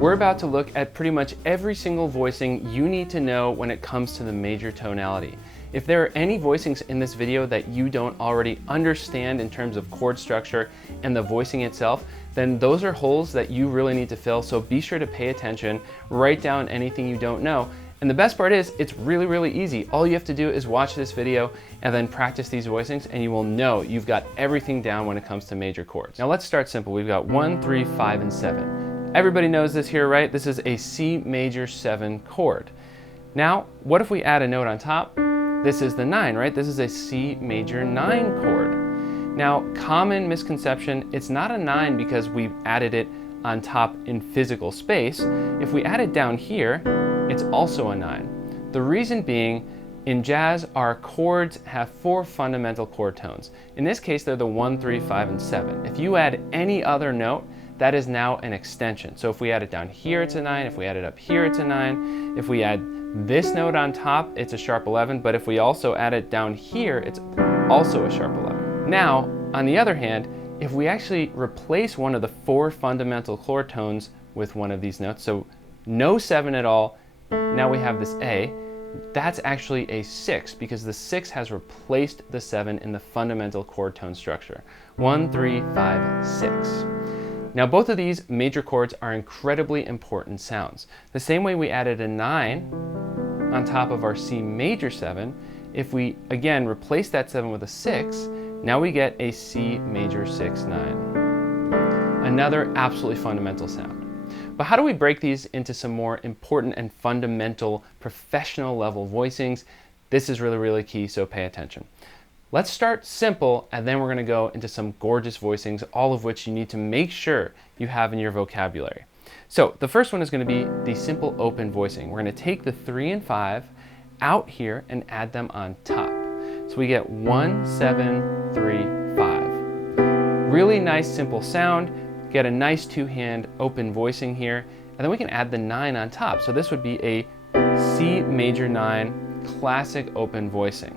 We're about to look at pretty much every single voicing you need to know when it comes to the major tonality. If there are any voicings in this video that you don't already understand in terms of chord structure and the voicing itself, then those are holes that you really need to fill, so be sure to pay attention, write down anything you don't know. And the best part is, it's really easy. All you have to do is watch this video and then practice these voicings and you will know you've got everything down when it comes to major chords. Now let's start simple. We've got 1, 3, 5, and 7. Everybody knows this here, right? This is a C major 7 chord. Now, what if we add a note on top? This is the 9, right? This is a C major 9 chord. Now, common misconception, it's not a 9 because we've added it on top in physical space. If we add it down here, it's also a 9. The reason being, in jazz, our chords have 4 fundamental chord tones. In this case, they're the 1, 3, 5, and 7. If you add any other note, that is now an extension. So if we add it down here, it's a 9. If we add it up here, it's a 9. If we add this note on top, it's a sharp 11. But if we also add it down here, it's also a sharp 11. Now, on the other hand, if we actually replace one of the 4 fundamental chord tones with one of these notes, so no 7 at all, now we have this A, that's actually a 6 because the 6 has replaced the 7 in the fundamental chord tone structure. 1, 3, 5, 6. Now both of these major chords are incredibly important sounds. The same way we added a 9 on top of our C major 7, if we again replace that 7 with a 6, now we get a C major 6, 9. Another absolutely fundamental sound. But how do we break these into some more important and fundamental professional level voicings? This is really key, so pay attention. Let's start simple, and then we're going to go into some gorgeous voicings, all of which you need to make sure you have in your vocabulary. So the first one is going to be the simple open voicing. We're going to take the 3 and 5 out here and add them on top. So we get 1, 7, 3, 5. Really nice simple sound. Get a nice 2-hand open voicing here, and then we can add the 9 on top. So this would be a C major 9 classic open voicing.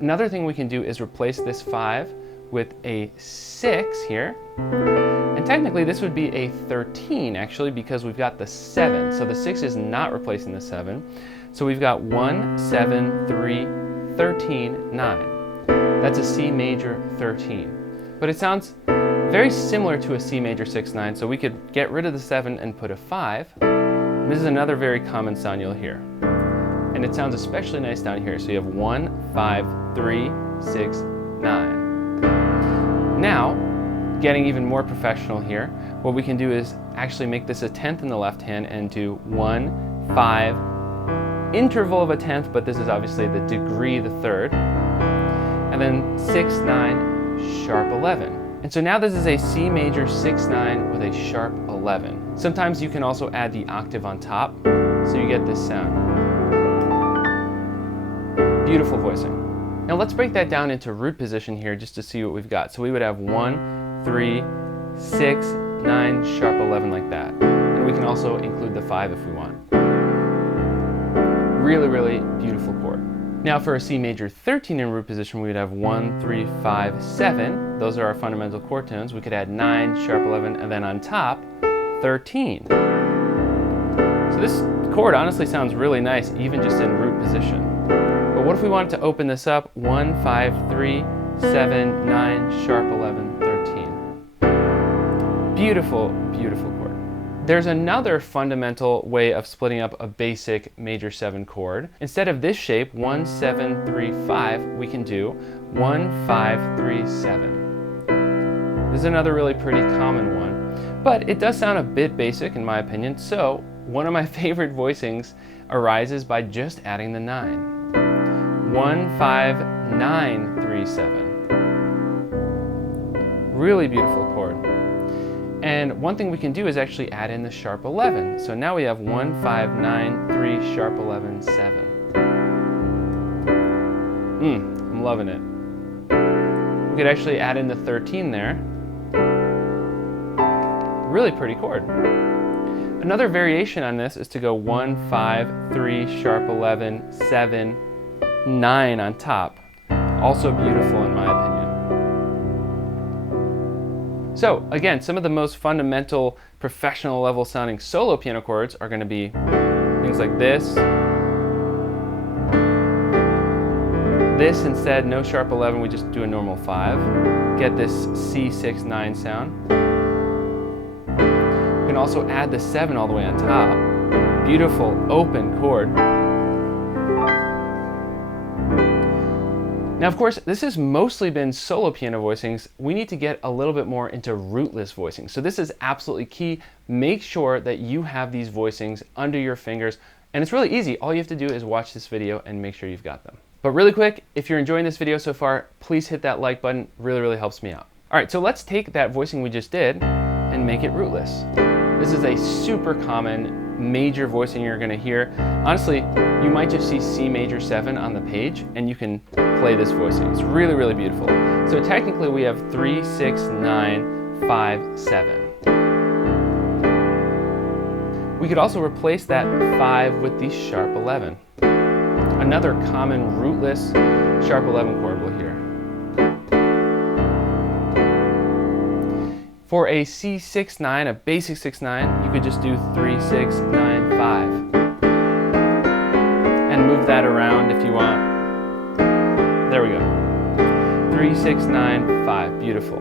Another thing we can do is replace this 5 with a 6 here, and technically this would be a 13 actually because we've got the 7, so the 6 is not replacing the 7. So we've got 1, 7, 3, 13, 9. That's a C major 13. But it sounds very similar to a C major 6, 9, so we could get rid of the 7 and put a 5. This is another very common sound you'll hear. And it sounds especially nice down here. So you have 1, 5, 3, 6, 9. Now, getting even more professional here, what we can do is actually make this a 10th in the left hand and do 1, 5, interval of a 10th, but this is obviously the degree, the 3rd, and then 6, 9, sharp 11. And so now this is a C major 6, 9 with a sharp 11. Sometimes you can also add the octave on top, so you get this sound. Beautiful voicing. Now let's break that down into root position here just to see what we've got. So we would have 1, 3, 6, 9, sharp 11 like that. And we can also include the 5 if we want. Really beautiful chord. Now for a C major 13 in root position, we would have 1, 3, 5, 7. Those are our fundamental chord tones. We could add 9, sharp 11, and then on top, 13. So this chord honestly sounds really nice, even just in root position. But what if we wanted to open this up? 1, 5, 3, 7, 9, sharp 11, 13. Beautiful chord. There's another fundamental way of splitting up a basic major 7 chord. Instead of this shape, 1, 7, 3, 5, we can do 1, 5, 3, 7. This is another really pretty common one, but it does sound a bit basic in my opinion, so one of my favorite voicings arises by just adding the 9. 1, 5, 9, 3, 7. Really beautiful chord. And one thing we can do is actually add in the sharp 11. So now we have 1, 5, 9, 3, sharp 11, 7. I'm loving it. We could actually add in the 13 there. Really pretty chord. Another variation on this is to go 1, 5, 3, sharp 11, 7, 9 on top. Also beautiful in my opinion. So again, some of the most fundamental professional level sounding solo piano chords are going to be things like this. This instead, no sharp 11, we just do a normal 5. Get this C6-9 sound. You can also add the 7 all the way on top. Beautiful open chord. Now of course, this has mostly been solo piano voicings. We need to get a little bit more into rootless voicings. So this is absolutely key. Make sure that you have these voicings under your fingers. And it's really easy. All you have to do is watch this video and make sure you've got them. But really quick, if you're enjoying this video so far, please hit that like button. Really, really helps me out. All right, so let's take that voicing we just did and make it rootless. This is a super common major voicing you're going to hear. Honestly, you might just see C major 7 on the page and you can play this voicing. It's really, really beautiful. So technically we have 3, 6, 9, 5, 7. We could also replace that 5 with the sharp 11. Another common rootless sharp 11 chord we'll hear. For a C6-9, a basic 6-9, you could just do 3, 6, 9, 5. And move that around if you want. There we go. 3, 6, 9, 5. Beautiful.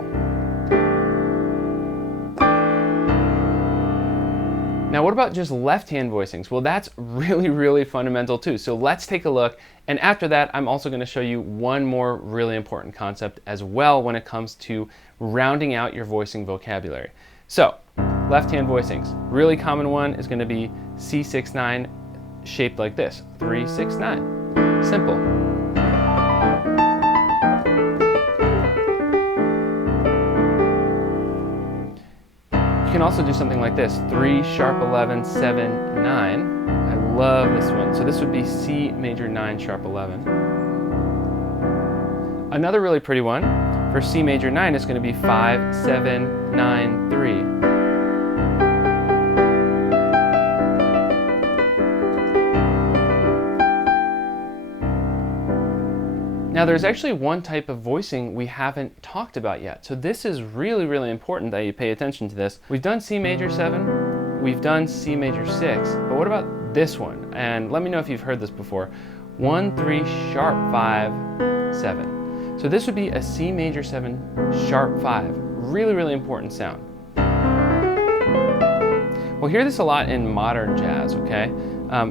Now what about just left-hand voicings? Well, that's really, really fundamental too. So let's take a look. And after that, I'm also going to show you one more really important concept as well when it comes to rounding out your voicing vocabulary. So left-hand voicings. Really common one is going to be C6-9 shaped like this. 3, 6, 9. Simple. You can also do something like this, 3, sharp 11, 7, 9. I love this one. So this would be C major 9, sharp 11. Another really pretty one for C major 9 is going to be 5, 7, 9, 3. Now there's actually one type of voicing we haven't talked about yet. So this is really, really important that you pay attention to this. We've done C major 7, we've done C major 6, but what about this one? And let me know if you've heard this before. 1, 3, sharp 5, 7. So this would be a C major 7, sharp 5. Really, really important sound. We'll hear this a lot in modern jazz, okay?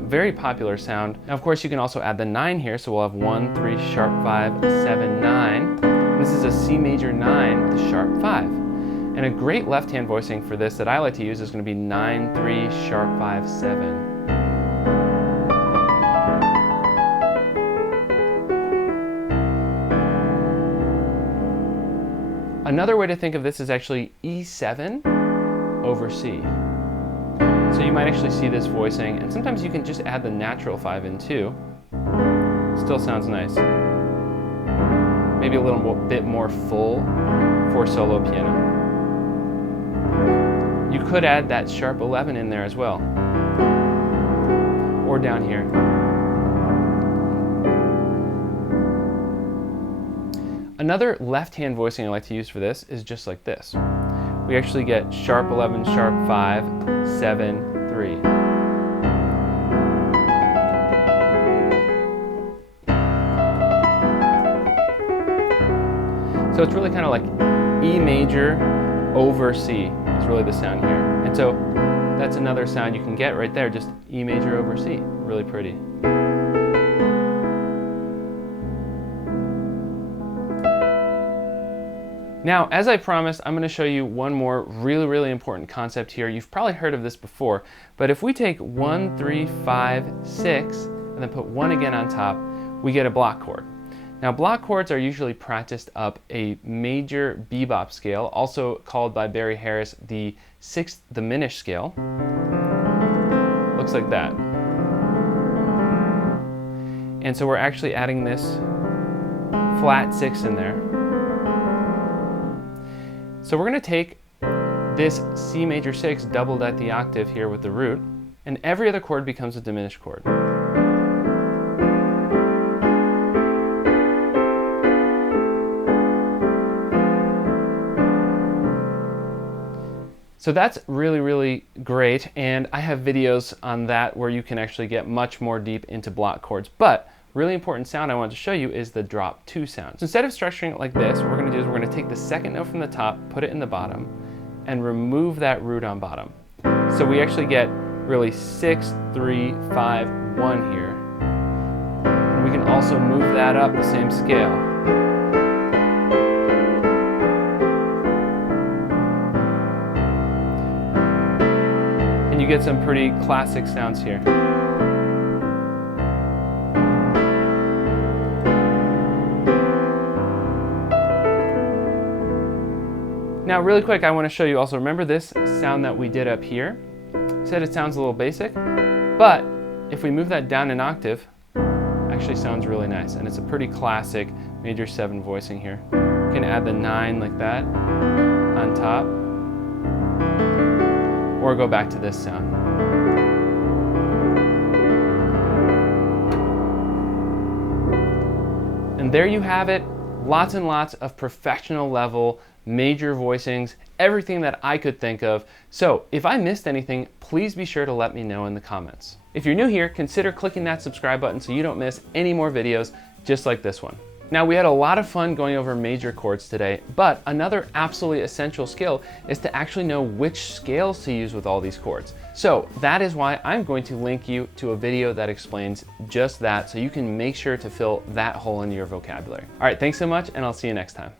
Very popular sound. Now, of course, you can also add the 9 here, so we'll have 1, 3, sharp 5, 7, 9. This is a C major 9 with a sharp 5. And a great left-hand voicing for this that I like to use is going to be 9, 3, sharp 5, 7. Another way to think of this is actually E7 over C. So you might actually see this voicing, and sometimes you can just add the natural 5 in too. Still sounds nice. Maybe a little bit more full for solo piano. You could add that sharp 11 in there as well. Or down here. Another left-hand voicing I like to use for this is just like this. We actually get sharp 11, sharp 5, 7, 3. So it's really kind of like E major over C is really the sound here. And so that's another sound you can get right there, just E major over C. Really pretty. Now, as I promised, I'm going to show you one more really, really important concept here. You've probably heard of this before, but if we take 1, 3, 5, 6, and then put 1 again on top, we get a block chord. Now, block chords are usually practiced up a major bebop scale, also called by Barry Harris the 6th diminished scale. Looks like that. And so we're actually adding this flat 6 in there. So we're going to take this C major 6 doubled at the octave here with the root, and every other chord becomes a diminished chord. So that's really, really great, and I have videos on that where you can actually get much more deep into block chords. But really important sound I wanted to show you is the drop 2 sound. So instead of structuring it like this, what we're going to do is we're going to take the second note from the top, put it in the bottom, and remove that root on bottom. So we actually get really 6, 3, 5, 1 here. And we can also move that up the same scale. And you get some pretty classic sounds here. Now really quick, I want to show you also, remember this sound that we did up here? I said it sounds a little basic, but if we move that down an octave, it actually sounds really nice, and it's a pretty classic major 7 voicing here. You can add the 9 like that on top, or go back to this sound. And there you have it, lots and lots of professional level major voicings, everything that I could think of. So if I missed anything, please be sure to let me know in the comments. If you're new here, consider clicking that subscribe button so you don't miss any more videos just like this one. Now, we had a lot of fun going over major chords today, but another absolutely essential skill is to actually know which scales to use with all these chords. So that is why I'm going to link you to a video that explains just that, so you can make sure to fill that hole in your vocabulary. All right, thanks so much, and I'll see you next time.